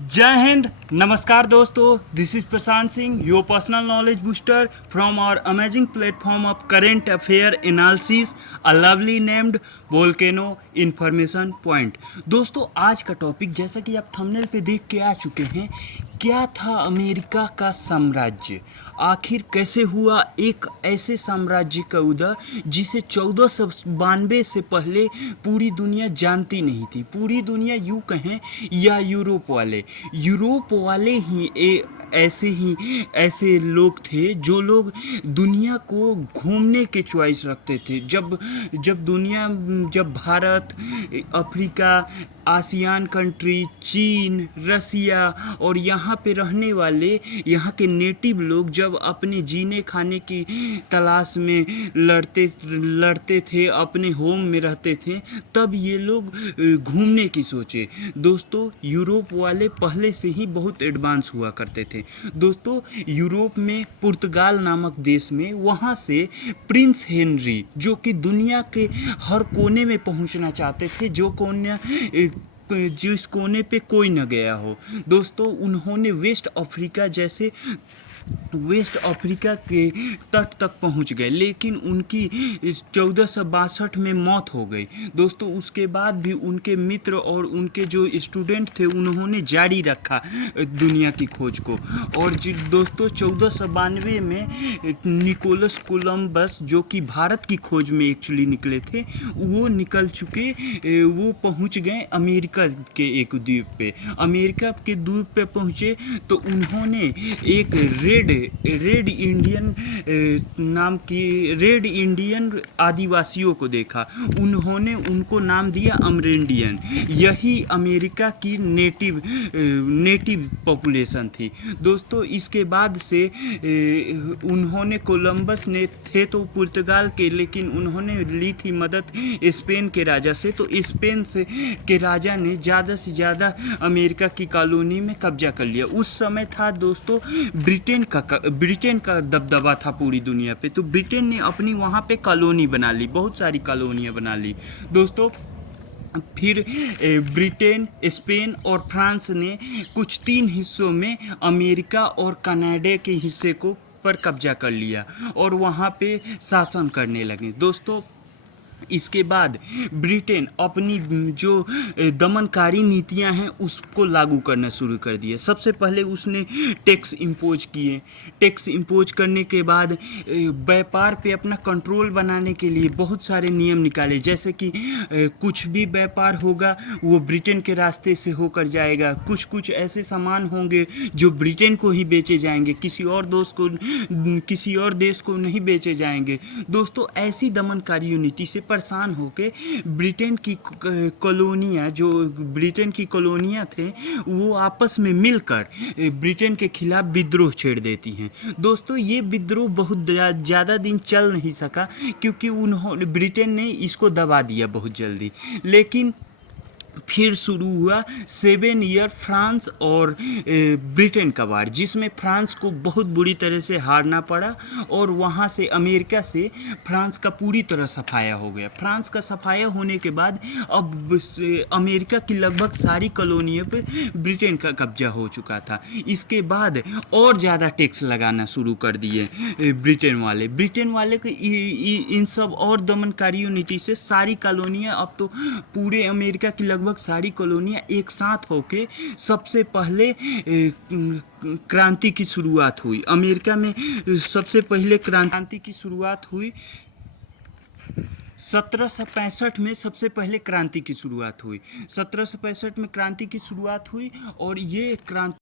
जय हिंद, नमस्कार दोस्तों। This is Prashant Singh, your personal knowledge booster from our amazing platform of current affair analysis a lovely named volcano information point. दोस्तों, आज का टॉपिक जैसा कि आप थंबनेल पे देख के आ चुके हैं, क्या था अमेरिका का साम्राज्य। आखिर कैसे हुआ एक ऐसे साम्राज्य का उदय जिसे 1492 से पहले पूरी दुनिया जानती नहीं थी। पूरी दुनिया यूँ कहें या यूरोप वाले ही ऐसे लोग थे जो लोग दुनिया को घूमने के चॉइस रखते थे। जब भारत, अफ्रीका, आसियान कंट्री, चीन, रसिया और यहाँ पे रहने वाले यहाँ के नेटिव लोग जब अपने जीने खाने की तलाश में लड़ते थे, अपने होम में रहते थे, तब ये लोग घूमने की सोचे। दोस्तों, यूरोप वाले पहले से ही बहुत एडवांस हुआ करते थे। दोस्तों, यूरोप में पुर्तगाल नामक देश में वहाँ से प्रिंस हेनरी, जो कि दुनिया के हर कोने में पहुँचना चाहते थे, जिस कोने पे कोई न गया हो। दोस्तों, उन्होंने वेस्ट अफ्रीका के तट तक पहुंच गए, लेकिन उनकी 1462 में मौत हो गई। दोस्तों, उसके बाद भी उनके मित्र और उनके जो स्टूडेंट थे उन्होंने जारी रखा दुनिया की खोज को। और दोस्तों, 1492 में निकोलस कोलंबस, जो कि भारत की खोज में एक्चुअली निकले थे, वो पहुंच गए अमेरिका के एक द्वीप पे। अमेरिका के द्वीप पे पहुंचे तो उन्होंने एक रेड इंडियन आदिवासियों को देखा। उन्होंने उनको नाम दिया अमरेंडियन। यही अमेरिका की नेटिव पॉपुलेशन थी। दोस्तों, इसके बाद से उन्होंने कोलंबस ने थे तो पुर्तगाल के, लेकिन उन्होंने ली थी मदद स्पेन के राजा से। तो स्पेन के राजा ने ज़्यादा से ज़्यादा अमेरिका की कॉलोनी में कब्जा कर लिया। उस समय था दोस्तों ब्रिटेन का दबदबा था पूरी दुनिया पे। तो ब्रिटेन ने अपनी वहाँ पे कॉलोनी बना ली, बहुत सारी कॉलोनियाँ बना ली। दोस्तों, फिर ब्रिटेन, स्पेन और फ्रांस ने कुछ 3 हिस्सों में अमेरिका और कनाडा के हिस्से को पर कब्जा कर लिया और वहाँ पे शासन करने लगे। दोस्तों, इसके बाद ब्रिटेन अपनी जो दमनकारी नीतियां हैं उसको लागू करना शुरू कर दिए। सबसे पहले उसने टैक्स इंपोज करने के बाद व्यापार पे अपना कंट्रोल बनाने के लिए बहुत सारे नियम निकाले, जैसे कि कुछ भी व्यापार होगा वो ब्रिटेन के रास्ते से होकर जाएगा। कुछ ऐसे सामान होंगे जो ब्रिटेन को ही बेचे जाएंगे, किसी और देश को नहीं बेचे जाएंगे। दोस्तों, ऐसी दमनकारी नीति से परेशान होकर ब्रिटेन की कॉलोनियाँ थे वो आपस में मिलकर ब्रिटेन के खिलाफ विद्रोह छेड़ देती हैं। दोस्तों, ये विद्रोह बहुत ज़्यादा दिन चल नहीं सका क्योंकि ब्रिटेन ने इसको दबा दिया बहुत जल्दी। लेकिन फिर शुरू हुआ 7 ईयर फ्रांस और ब्रिटेन का वार, जिसमें फ्रांस को बहुत बुरी तरह से हारना पड़ा और वहाँ से अमेरिका से फ्रांस का पूरी तरह सफाया हो गया। फ्रांस का सफाया होने के बाद अब अमेरिका की लगभग सारी कॉलोनियों पे ब्रिटेन का कब्जा हो चुका था। इसके बाद और ज़्यादा टैक्स लगाना शुरू कर दिए ब्रिटेन वाले को। इन सब और दमनकारी नीति से सारी कॉलोनियाँ, अब तो पूरे अमेरिका की लगभग सारी कॉलोनियाँ एक साथ होके सबसे पहले क्रांति की शुरुआत हुई। अमेरिका में सबसे पहले क्रांति की शुरुआत हुई 1765 में। सबसे पहले क्रांति की शुरुआत हुई 1765 में, क्रांति की शुरुआत हुई और ये क्रांति